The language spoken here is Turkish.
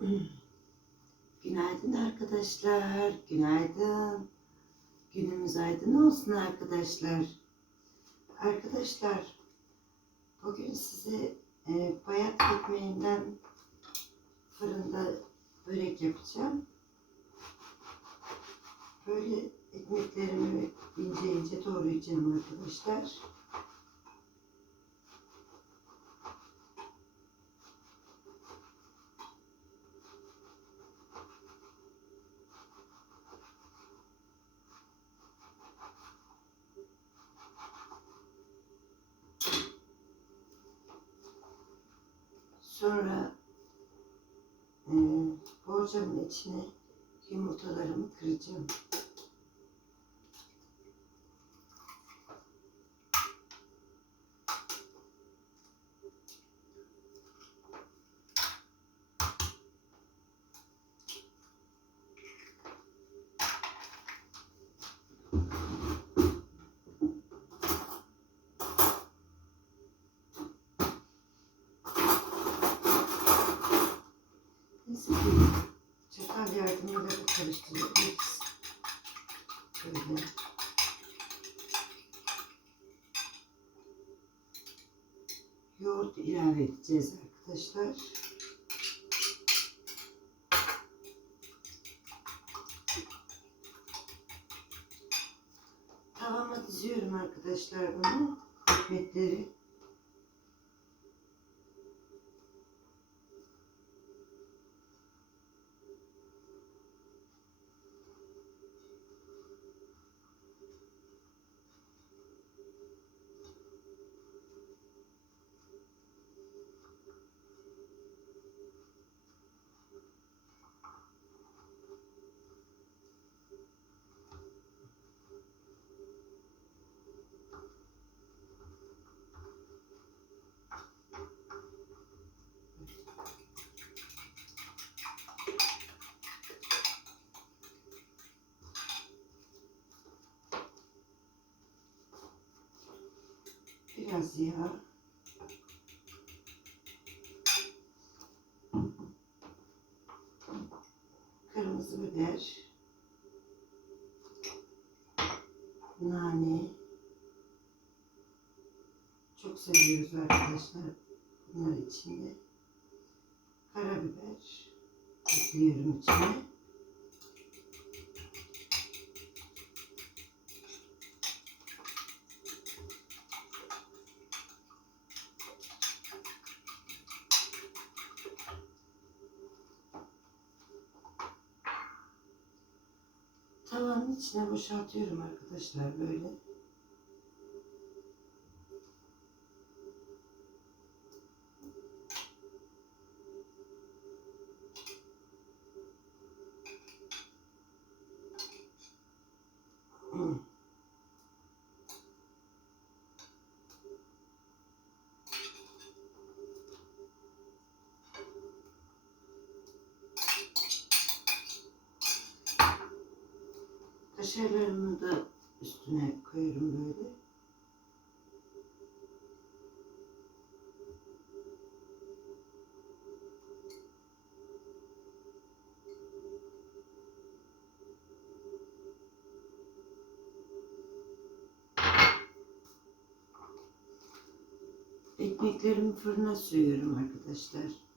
Günaydın arkadaşlar. Günaydın. Günümüz aydın olsun arkadaşlar. Arkadaşlar bugün size e, bayat ekmeğinden fırında börek yapacağım. Böyle ekmeklerimi ince ince doğrayacağım arkadaşlar. Sonra e, borcamın içine yumurtalarımı kıracağım. Yardımıyla da karıştırabiliriz. Böyle. Yoğurt ilave edeceğiz arkadaşlar. Tavama diziyorum arkadaşlar bunu. Ekmekleri. Biraz yağ. Kırmızı biber. Nane. Çok seviyoruz arkadaşlar bunlar içinde. Karabiber ekliyorum içine. Tavanın içine boşaltıyorum arkadaşlar böyle. Kaşarlarımı da üstüne koyuyorum böyle. Ekmeklerimi fırına sürüyorum arkadaşlar.